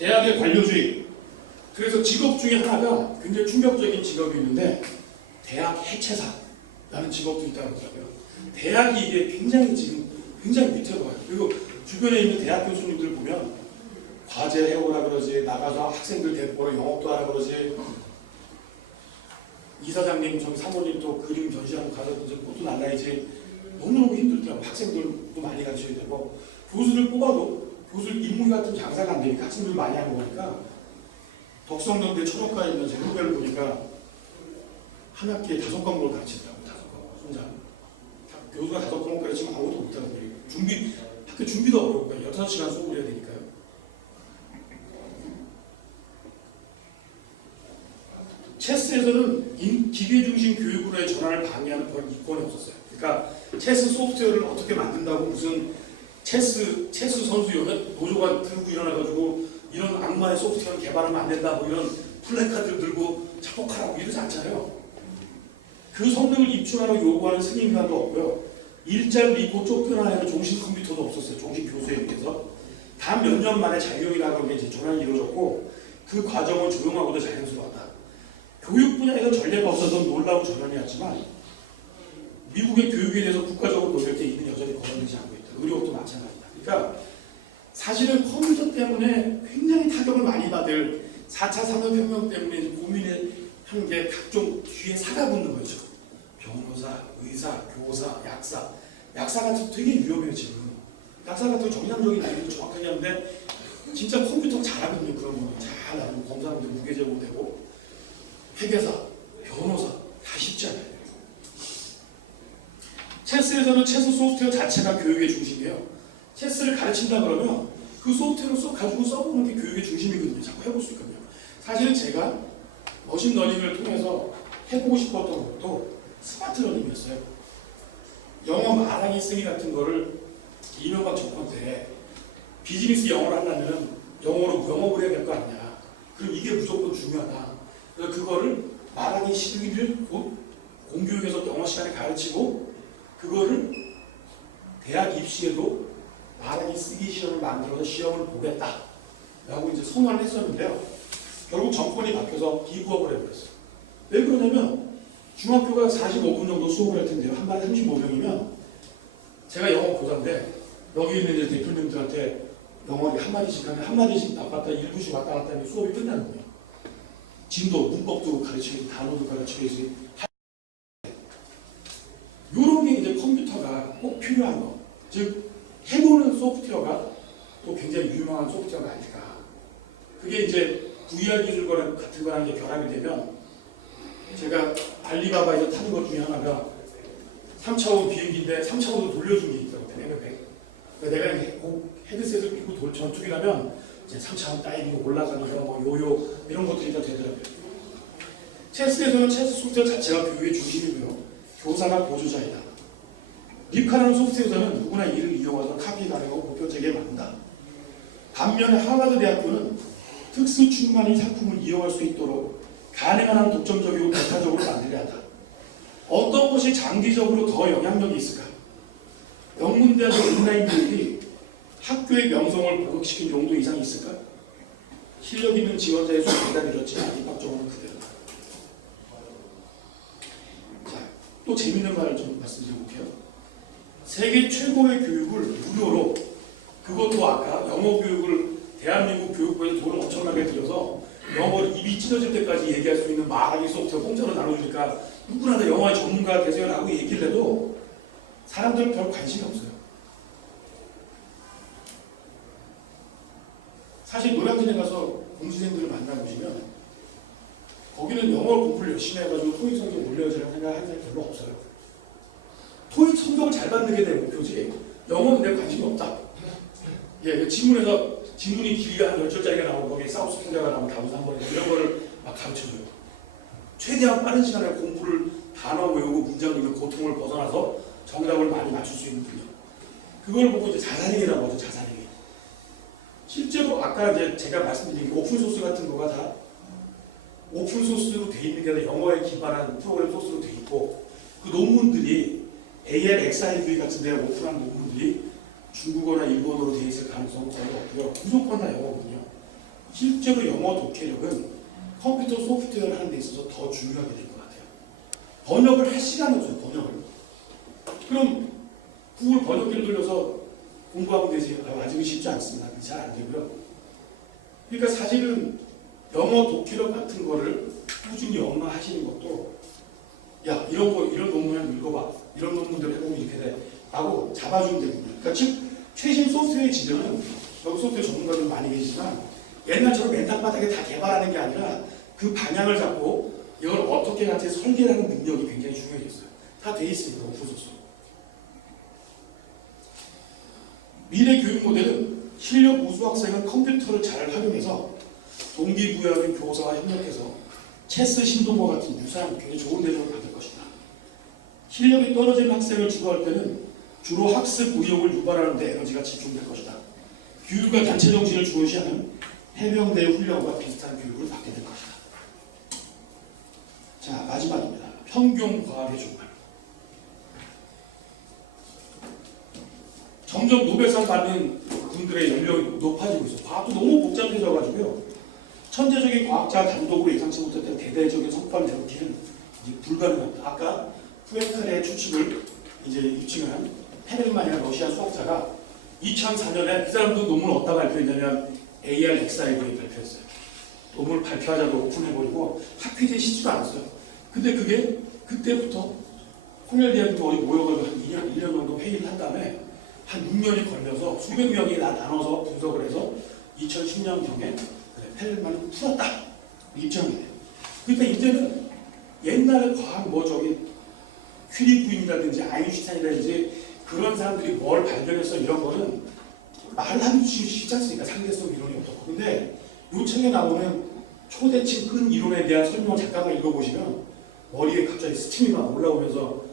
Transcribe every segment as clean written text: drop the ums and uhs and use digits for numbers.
대학의 관료주의. 그래서 직업 중에 하나가 굉장히 충격적인 직업이 있는데 대학 해체사라는 직업도 있다고 하더라고요. 대학이 이게 굉장히 지금 굉장히 밑으로 가요. 그리고 주변에 있는 대학 교수님들 보면 과제 해오라 그러지, 나가서 학생들 데리고 영업도 하라 그러지, 이사장님, 저기 사모님 또 그림 전시하고 가서 이제 꽃도 날라야지. 너무너무 힘들더라고요. 학생들도 많이 가르쳐야 되고, 교수를 뽑아도 교수 인물 같은 장사가 안 되니까 학생들 많이 하는 거니까, 덕성동대 철학과에 있는 제 후배를 보니까 한 학기에 5과목을 가르치더라고요. 5과목 혼자. 교수가 5과목 가르치면 아무것도 못하는 거예요. 학교 준비도 어렵고 6시간 수업을 해야 되니까요. 체스에서는 기계 중심 교육으로의 전환을 방해하는 별 이권이 없었어요. 그러니까 체스 소프트웨어를 어떻게 만든다고 무슨 체스 선수 노조가 들고 일어나가지고 이런 악마의 소프트웨어를 개발하면 안 된다, 뭐 이런 플래카드를 들고 자폭하라고 이러지 않잖아요. 그 성능을 입증하라고 요구하는 승인관도 없고요. 일자를 잃고 쫓겨나는 종신 컴퓨터도 없었어요. 종신 교수에 비해서. 단 몇 년 만에 자유형이라고 게 이제 전환이 이루어졌고, 그 과정은 조용하고도 자연스러웠다. 교육 분야에서 전례가 없어서 놀라운 전환이었지만 미국의 교육에 대해서 국가적으로 노력할 때 이는 여전히 거론되지 않고 있다. 의료업도 마찬가지다. 그러니까 사실은 컴퓨터 때문에 굉장히 타격을 많이 받을 4차 산업혁명 때문에 고민하는 게 각종 뒤에 사가 붙는 거죠. 변호사, 의사, 교사, 약사. 약사 같은 거 되게 위험해요 지금. 약사 같은 거 정상적인 얘기를 정확하게 하는데 진짜 컴퓨터 잘하거든요. 그런 거 잘하고 검사하는데 무게제공되고, 회계사, 변호사 다 쉽지 않아요. 체스에서는 체스 소프트웨어 자체가 교육의 중심이에요. 체스를 가르친다 그러면 그 소프트웨어를 가지고 써보는 게 교육의 중심이거든요. 자꾸 해볼 수 있거든요. 사실은 제가 머신러닝을 통해서 해보고 싶었던 것도 스마트 러닝이었어요. 영어 말하기 쓰기 같은 거를 이명박 정권 때 비즈니스 영어를 하려면 영어로 영업을 해야 될 거 아니냐. 그럼 이게 무조건 중요하다. 그래서 그거를 말하기 쓰기를 공교육에서 영어 시간에 가르치고, 그거를 대학 입시에도 말하기 쓰기 시험을 만들어서 시험을 보겠다 라고 이제 선언을 했었는데요. 결국 정권이 바뀌어서 비부업을 해버렸어요. 왜 그러냐면 중학교가 45분 정도 수업을 할 텐데요. 한 반에 35명이면 제가 영어 교사인데 여기 있는 이제 대표님들한테 영어 한마디씩 하면 한마디씩 왔다 갔다 1분씩 왔다 갔다 하면 수업이 끝나는 거예요. 진도, 문법도 가르치고 단어도 가르치고 이런 게 이제 컴퓨터가 꼭 필요한 거. 즉 해보는 소프트웨어가 또 굉장히 유명한 소프트웨어가 아닐까. 그게 이제 VR 기술과 같은 거랑 이제 결합이 되면, 제가 알리바바에서 타는 것 중에 하나가 3차원 비행기인데 3차원으로 돌려준 게 있더라고요. 내가 헤드셋을 끼고 전투기라면 이제 3차원 다이빙 올라가는 거, 뭐 요요 이런 것들이 다 되더라고요. 체스에서는 체스 소프트웨어 자체가 교육의 중심이고요. 교사가 보조자이다. 립카라는 소프트웨어는 누구나 이를 이용해서 카피 가능하고 목표체계에 만든다. 반면에 하버드 대학교는 특수 출판이 상품을 이용할 수 있도록 가능한 한 독점적이고 배타적으로 만들어야 한다. 어떤 것이 장기적으로 더 영향력이 있을까? 명문대학의 온라인 교육이 학교의 명성을 보극시킨 용도 이상이 있을까? 실력 있는 지원자의 수는 대단해졌지만 입학적으로는 그대로다. 자, 또 재밌는 말을 좀 말씀드려볼게요. 세계 최고의 교육을 무료로, 그것도 아까 영어 교육을 대한민국 교육부에서 돈을 엄청나게 들여서 영어를 입이 찢어질 때까지 얘기할 수 있는 말하기 소프트웨어 공짜로 나눠주니까 누구나 다 영어의 전문가 되세요라고 얘기를 해도 사람들은 별 관심이 없어요. 사실 노량진에 가서 공시생들을 만나보시면 거기는 영어 공부를 열심히 해가지고 토익 성적 올려야지라는 생각하는 사람이 별로 없어요. 토익 성적을 잘 받는 게 내 목표지 영어는 내 관심이 없다. 예, 지문이 길이가 한 10줄짜리가 나오고 거기에 사우스 풍자가 나오면 답은 3번이고 이런 거를 막 가르쳐줘요. 최대한 빠른 시간에 공부를 단어 외우고 문장 읽는 고통을 벗어나서 정답을 많이 맞출 수 있는 분야. 그걸 보고 이제 자산행위라고 하죠. 자산행위. 실제로 아까 이제 제가 말씀드린 오픈소스 같은 거가 다 오픈소스로 돼 있는 게 아니라 영어에 기반한 프로그램 소스로 돼 있고, 그 논문들이 ALXIV 같은 데 오픈한 논문들이 중국어나 일본어로 되어 있을 가능성은 거의 없고요. 무조건 다 영어거든요. 실제로 영어 독해력은 컴퓨터 소프트웨어를 하는 데 있어서 더 중요하게 될 것 같아요. 번역을 할 시간이 없어요. 번역을. 그럼 구글 번역기를 돌려서 공부하면 되지. 아직은 쉽지 않습니다. 잘 안 되고요. 그러니까 사실은 영어 독해력 같은 거를 꾸준히 연마하시는 것도 야 이런 거 이런 논문 한번 읽어봐. 이런 논문들 해보면 이렇게 돼. 라고 잡아주면 되거든요. 그러니까 즉 최신 소프트웨어의 지점은 여기 소프트웨어 전문가들 많이 계시지만 옛날처럼 맨날 바닥에 다 개발하는 게 아니라 그 방향을 잡고 이걸 어떻게 같이 설계하는 능력이 굉장히 중요해졌어요. 다 돼 있으니까 오픈소스. 미래 교육 모델은 실력 우수 학생은 컴퓨터를 잘 활용해서 동기부여하는 교사와 협력해서 체스 신동과 같은 유사한 굉장히 좋은 대접을 받을 것이다. 실력이 떨어지는 학생을 주도할 때는 주로 학습 의욕을 유발하는 데 에너지가 집중될 것이다. 교육과 단체 정신을 중요시하는 해병대 훈련과 비슷한 교육을 받게 될 것이다. 자, 마지막입니다. 현경과학의 종말. 점점 노벨상 받는 분들의 연령이 높아지고 있어요. 과학도 너무 복잡해져가지고요. 천재적인 과학자 단독으로 예상치 못했던 대대적인 성과를 내놓기는 이제 불가능합니다. 아까 푸에칼의 추측을 이제 입증한 페르만이라는 러시아 수학자가 2004년에 그 사람도 논문을 어디다 발표했냐면 ARXIV에 발표했어요. 논문을 발표하자고 오픈해버리고 학회지에 싣지도 않았어요. 근데 그게 그때부터 코넬 대학교 어디 모여가지고 한 1년 정도 회의를 한 다음에 한 6년이 걸려서 수백 명이 나눠서 분석을 해서 2010년경에 페르만이 풀었다 입증이 돼요. 그러니까 이제는 옛날에 과학 뭐 저기 퀴리 부인이라든지 아인슈타인이라든지 그런 사람들이 뭘 발견했어 이런 거는 말을 하기 쉽지 않습니까? 상대성 이론이 어떻고. 근데 이 책에 나오는 초대칭 큰 이론에 대한 설명을 잠깐만 읽어보시면 머리에 갑자기 스팀이 막 올라오면서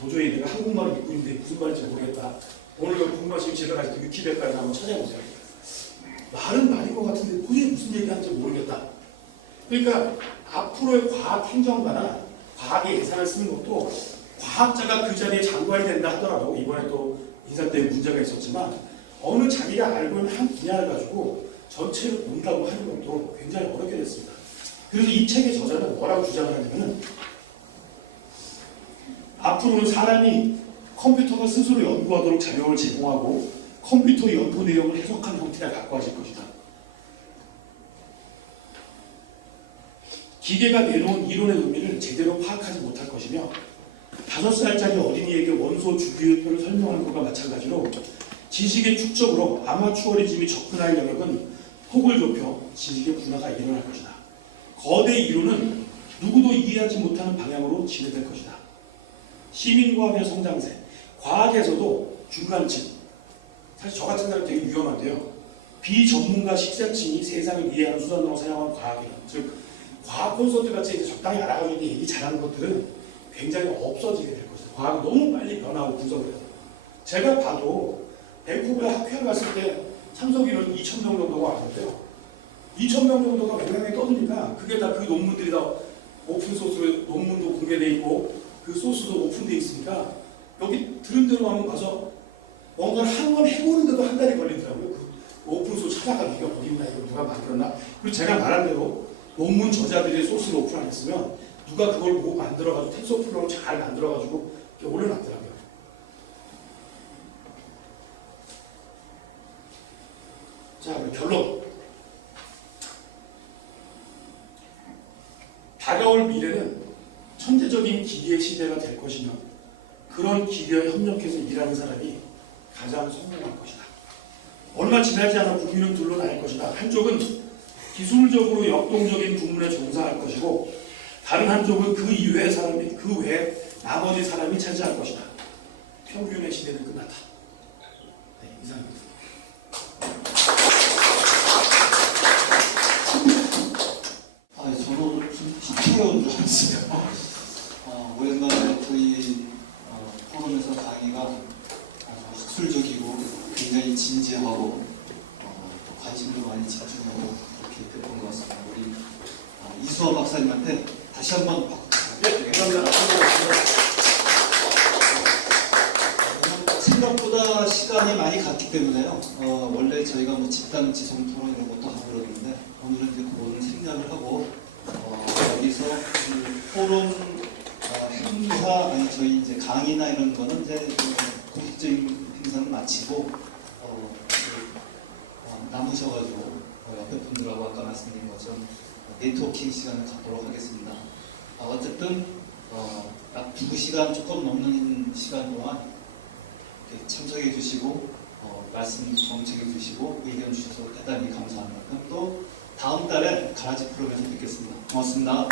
도저히 내가 한국말을 믿고 있는데 무슨 말인지 모르겠다. 오늘 궁금하시면 제가 가지고 위키백과에서 한번 찾아보세요. 말은 말인 것 같은데 도저히 무슨 얘기하는지 모르겠다. 그러니까 앞으로의 과학 행정가나 과학의 예산을 쓰는 것도 과학자가 그 자리에 장관이 된다 하더라도 이번에 또 인사 때문에 문제가 있었지만 어느 자기가 알고 있는 한 분야를 가지고 전체를 본다고 하는 것도 굉장히 어렵게 됐습니다. 그래서 이 책의 저자는 뭐라고 주장을 하냐면은 앞으로는 사람이 컴퓨터가 스스로 연구하도록 자료를 제공하고 컴퓨터 연구 내용을 해석하는 형태가 가까워질 것이다. 기계가 내놓은 이론의 의미를 제대로 파악하지 못할 것이며 5살짜리 어린이에게 원소 주기율표를 설명하는 것과 마찬가지로 지식의 축적으로 아마추어리즘이 접근할 영역은 폭을 좁혀 지식의 분화가 일어날 것이다. 거대 이론은 누구도 이해하지 못하는 방향으로 진행될 것이다. 시민과학의 성장세, 과학에서도 중간층, 사실 저 같은 사람 되게 위험한데요. 비전문가 식사층이 세상을 이해하는 수단으로 사용하는 과학이란, 즉 과학 콘서트 같이 이제 적당히 알아가지고 얘기 잘하는 것들은 굉장히 없어지게 될 것이다. 과학이 너무 빨리 변하고 분석을 해서. 제가 봐도 밴쿠버에 학회를 갔을 때 참석 인원 2,000명 정도가 왔는데요. 2,000명 정도가 맹랑하게 떠드니까 그게 다 그 논문들이 다 오픈소스로 논문도 공개돼 있고 그 소스도 오픈돼 있으니까 여기 들은 대로 한번 가서 뭔가를 한 번 해보는데도 한 달이 걸리더라고요. 그 오픈소스 찾아가기가 어디나 이거 누가 만들었나. 그리고 제가 말한 대로 논문 저자들의 소스를 오픈 안 했으면 누가 그걸 뭐 만들어가지고 텐서플로우를 잘 만들어가지고 이렇게 올려놨더라고요. 자, 결론. 다가올 미래는 천재적인 기계의 시대가 될 것이며 그런 기계와 협력해서 일하는 사람이 가장 성공할 것이다. 얼마 지나지 않아 국민은 둘로 나뉠 것이다. 한쪽은 기술적으로 역동적인 부문에 종사할 것이고 다른 한쪽은 그 이외의 사람이 그 외에 나머지 사람이 차지할 것이다. 평균의 시대는 끝났다. 네, 이상입니다. 저도 좀 피해온 줄 알았어요. 오랜만에 저희 포럼에서 강의가 학술적이고 굉장히 진지하고 또 관심도 많이 집중하고 그렇게 됐던 것 같습니다. 우리 이수아 박사님한테 다시 한번 네, 감사합니다. 생각보다 시간 시간이 많이 갔기 때문에요. 원래 저희가 뭐 집단 지성 토론 이런 것도 하고 그러는데 오늘은 이제 그거는 생략을 하고 여기서 그 포럼 행사 아니 저희 이제 강의나 이런 거는 이제 공식적인 행사는 마치고 남으셔가지고 옆에 분들하고 아까 말씀드린 것처럼 네트워킹 시간을 갖도록 하겠습니다. 어쨌든 약 2시간 조금 넘는 시간 동안 참석해 주시고 말씀 정책해 주시고 의견 주셔서 대단히 감사합니다. 그럼 또 다음 달에 가라지 프로그램에서 뵙겠습니다. 고맙습니다.